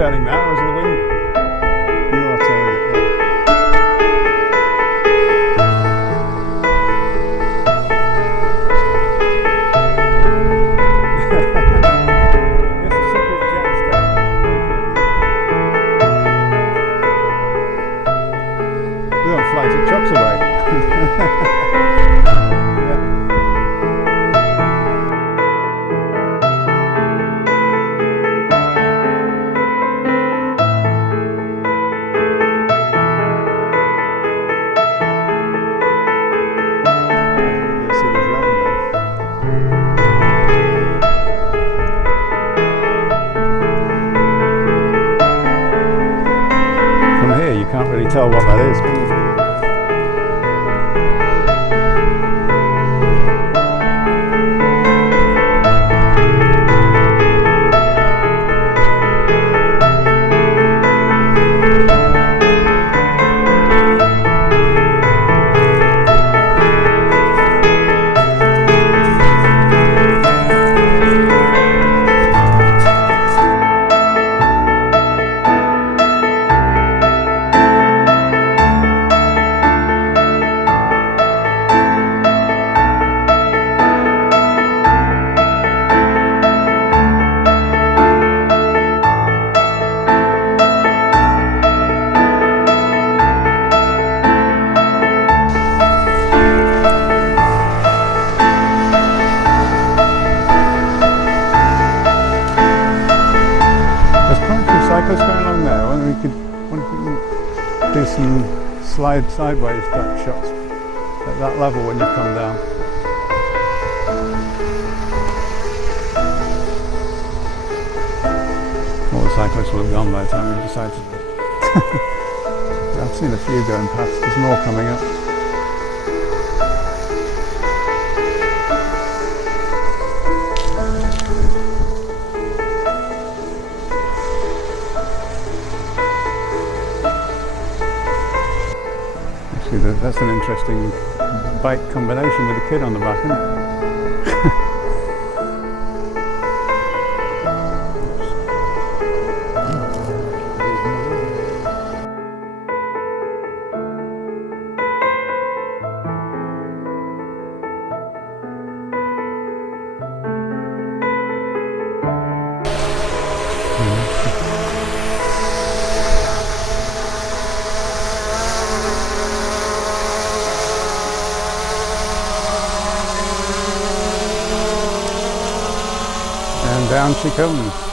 turning that, or is it the wind? You are turning it, yeah. It's a secret jet stuff. We don't fly to trucks away. You can't really tell what that is, can you? Cyclists going along there. I wonder if we can do some sideways type shots at that level when you come down. All the cyclists will have gone by the time we decide to. I've seen a few going past. There's more coming up. That's an interesting bike combination with a kid on the back, isn't it? And down she comes.